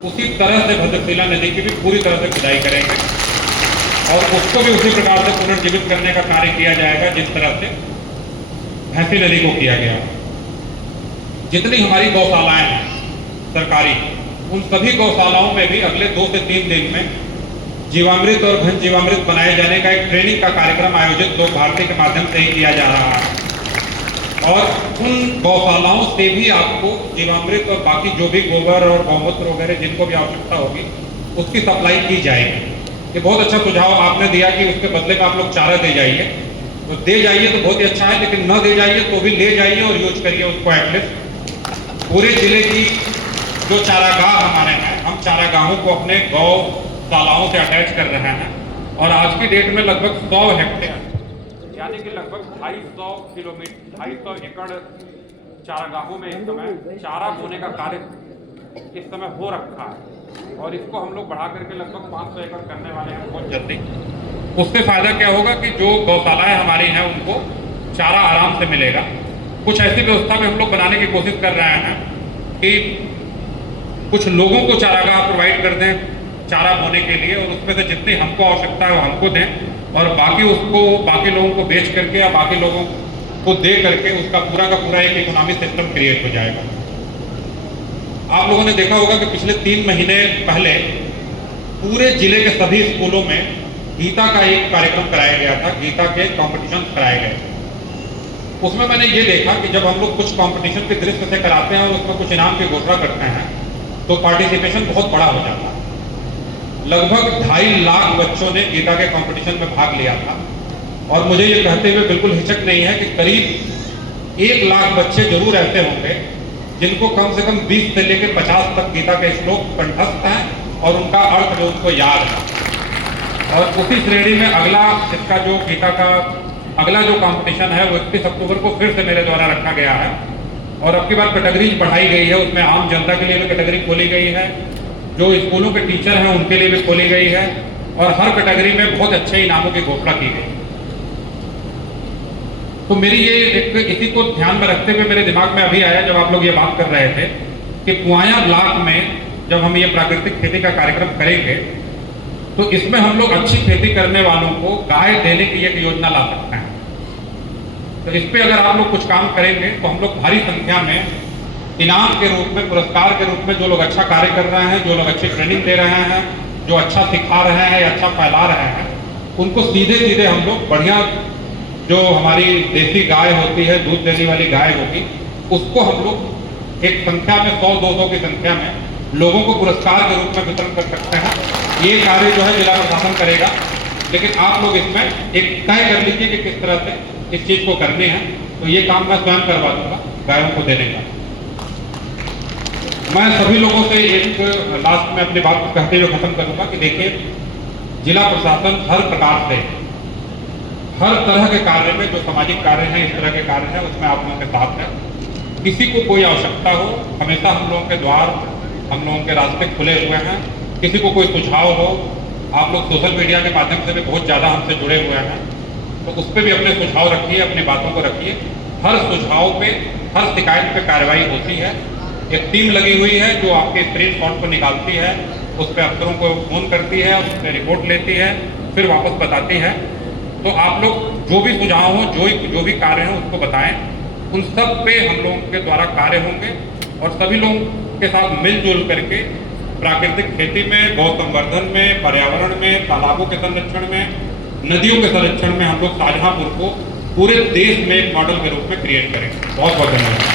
उसी तरह से भद्रशिला नदी की भी पूरी तरह से खुदाई करेंगे और उसको भी उसी प्रकार से पुनर्जीवित करने का कार्य किया जाएगा जिस तरह से भैंसी नदी को किया गया। जितनी हमारी गौशालाएं हैं सरकारी, उन सभी गौशालाओं में भी अगले 2 से 3 दिन में जीवामृत और घन जीवामृत बनाए जाने का एक ट्रेनिंग का कार्यक्रम आयोजित लोक भारती के माध्यम से ही किया जा रहा है और उन गौशालाओं से भी आपको जीवामृत और बाकी जो भी गोबर और गौमूत्र वगैरह जिनको भी आवश्यकता होगी उसकी सप्लाई की जाएगी। ये बहुत अच्छा सुझाव आपने दिया कि उसके बदले में आप लोग चारा दे जाइए, तो दे जाइए तो बहुत ही अच्छा है, लेकिन न दे जाइए तो भी ले जाइए और यूज करिए उसको। एटलीस्ट पूरे जिले की जो चारागाह हमारे हैं, हम चारागाहों को अपने गौशालाओं से अटैच कर रहे हैं और आज की डेट में लगभग 100 हेक्टेयर यानी कि लगभग 250 एकड़ चारागाहों में इस समय चारा बोने का कार्य इस समय हो रखा है और इसको हम लोग बढ़ा करके लगभग 500 एकड़ करने वाले हैं बहुत जल्दी। उससे फायदा क्या होगा कि जो गौशालाएं हमारी हैं उनको चारा आराम से मिलेगा। कुछ ऐसी व्यवस्था में हम लोग बनाने की कोशिश कर रहे हैं कि कुछ लोगों को चारागाह प्रोवाइड कर दें चारा बोने के लिए और उसमें से जितनी हमको आवश्यकता है वो हमको दें और बाकी उसको बाकी लोगों को बेच करके या बाकी लोगों को दे करके उसका पूरा का पूरा एक इकोनॉमिक सिस्टम क्रिएट हो जाएगा। आप लोगों ने देखा होगा कि पिछले 3 महीने पहले पूरे जिले के सभी स्कूलों में गीता का एक कार्यक्रम कराया गया था, गीता के कॉम्पिटिशन कराए गए। उसमें मैंने ये देखा कि जब हम लोग कुछ कॉम्पिटिशन के दृश्य से कराते हैं और उसमें कुछ इनाम की घोषणा करते हैं तो पार्टिसिपेशन बहुत बड़ा हो जाता है। लगभग 2.5 लाख बच्चों ने गीता के कंपटीशन में भाग लिया था और मुझे ये कहते हुए बिल्कुल हिचक नहीं है कि करीब 1 लाख बच्चे जरूर ऐसे होंगे जिनको कम से कम 20 से लेकर 50 तक गीता के श्लोक कंठस्थ हैं और उनका अर्थ जो उनको याद है। और उसी श्रेणी में अगला इसका जो गीता का अगला जो कंपटीशन है वो 31 अक्टूबर को फिर से मेरे द्वारा रखा गया है और अब की बार कैटेगरी बढ़ाई गई है। उसमें आम जनता के लिए भी कैटेगरी खोली गई है, जो स्कूलों के टीचर हैं उनके लिए भी खोली गई है और हर कैटेगरी में बहुत अच्छे इनामों की घोषणा की गई। तो मेरी ये इसी को ध्यान में रखते हुए मेरे दिमाग में अभी आया जब आप लोग ये बात कर रहे थे कि कुआया ब्लॉक में जब हम ये प्राकृतिक खेती का कार्यक्रम करेंगे तो इसमें हम लोग अच्छी खेती करने वालों को गाय देने की एक योजना ला सकते हैं। तो इस पर अगर आप लोग कुछ काम करेंगे तो हम लोग भारी संख्या में इनाम के रूप में, पुरस्कार के रूप में जो लोग अच्छा कार्य कर रहे हैं, जो लोग अच्छी ट्रेनिंग दे रहे हैं, जो अच्छा सिखा रहे हैं या अच्छा फैला रहे हैं, उनको सीधे सीधे हम लोग बढ़िया जो हमारी देसी गाय होती है, दूध देने वाली गाय होगी, उसको हम लोग एक संख्या में 100-200 की संख्या में लोगों को पुरस्कार के रूप में वितरण कर सकते हैं। ये कार्य जो है जिला प्रशासन करेगा, लेकिन आप लोग इसमें एक तय कर लीजिए कि किस तरह से इस चीज को करनी है। तो ये काम मैं स्वयं करवा दूंगा गायों को देने का। मैं सभी लोगों से एक लास्ट में अपनी बात को कहते हुए खत्म करूंगा कि देखिए, जिला प्रशासन हर प्रकार से हर तरह के कार्य में, जो सामाजिक कार्य हैं, इस तरह के कार्य हैं, उसमें आप लोगों के साथ है। किसी को कोई आवश्यकता हो, हमेशा हम लोगों के द्वार, हम लोगों के रास्ते खुले हुए हैं। किसी को कोई सुझाव हो, आप लोग सोशल मीडिया के माध्यम से भी बहुत ज़्यादा हमसे जुड़े हुए हैं, तो उस पर भी अपने सुझाव रखिए, अपनी बातों को रखिए। हर सुझाव पे, हर शिकायत पे कार्रवाई होती है। एक टीम लगी हुई है जो आपके स्क्रीनशॉट को निकालती है, उस पर अफसरों को फोन करती है, उस पर रिपोर्ट लेती है, फिर वापस बताती है। तो आप लोग जो भी सुझाव हो, जो भी कार्य हो उसको बताएं। उन सब पे हम लोगों के द्वारा कार्य होंगे और सभी लोगों के साथ मिलजुल करके प्राकृतिक खेती में, गौ संवर्धन में, पर्यावरण में, तालाबों के संरक्षण में, नदियों के संरक्षण में हम लोग शाहजहांपुर को पूरे देश में एक मॉडल के रूप में क्रिएट करेंगे। बहुत बहुत धन्यवाद।